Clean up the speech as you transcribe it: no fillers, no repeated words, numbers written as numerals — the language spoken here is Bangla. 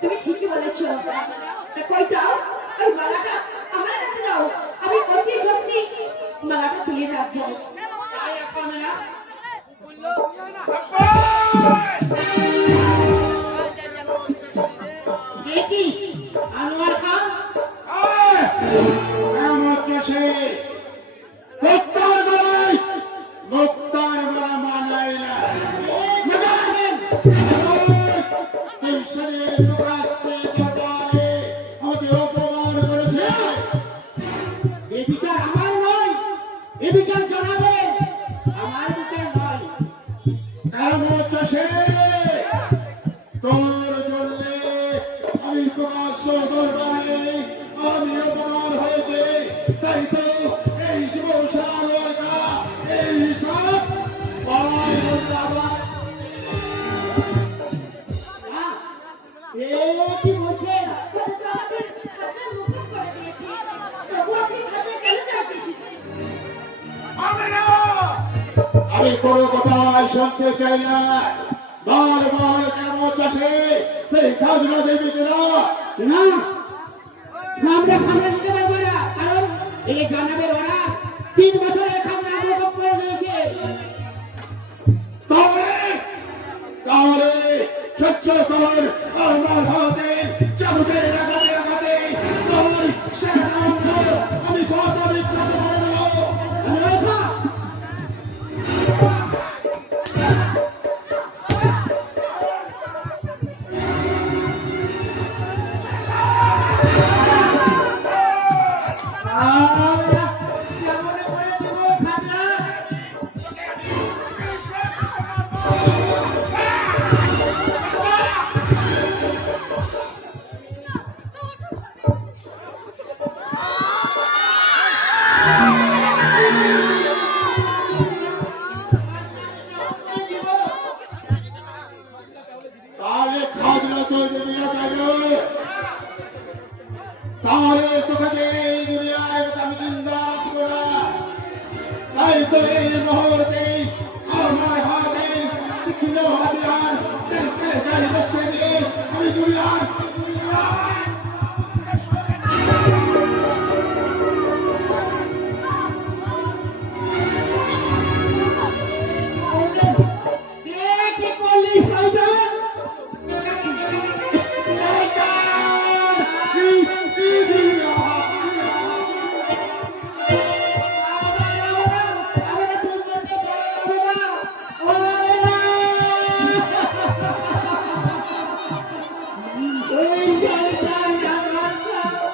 তুমি ঠিকই বলেছো। কই দাও ওই মালাটা আমার কাছে দাও, আমি অতি যত্নে মালাটা তুলে রাখবো। কেরামত চাষে মুক্তার গলায় মুক্তার মারা মানাই না কৃষ্ণের প্রকাশ্যে দরবারে আমাকে অপমান করেছে। এই বিচার আমার নয়, এই বিচার জনাবের, আমার বিচার নয়। কেরামত চাষে তোর জন্যে আমি প্রকাশ্য দরবারে আমি অপমান হয়েছে, তাই তো এই শিব সারকা এই হিসাব পায় আবার এ কি বলছেন? আমাদের খাজনা মুকুব করে দিয়েছি, তবু আপনি খাজনা কেন চাইতে এসেছেন? আমি কোনো কথাই শুনতে চাই না। বারবার কেরামত চাষে সেই খাজনা দেবে কিনা? না, আমরা খাজনা দিতে পারবো না, কারণ এই জনাবের ওরা 3 বছরের খাজনা মকুব করে দিয়েছে। তাহলে তাহলে সহ্য কর আমার হাতের চাবুকের লাগাতে লাগাতে তোর সেখানে আমি কত বিখ্যাত করে দেবো। আচ্ছা, আমরা কেমন করে দেব খাজনা? তাহলে খাজনা তো দেবি না কেন? তাহলে তোকে যে এই দুনিয়ায় আমি জিন্দা রাখবো না। তাই তো এই মুহূর্তে আমার হাতের তীক্ষ্ণ হাতিয়ার বসিয়ে দিয়ে আমি দুনিয়ার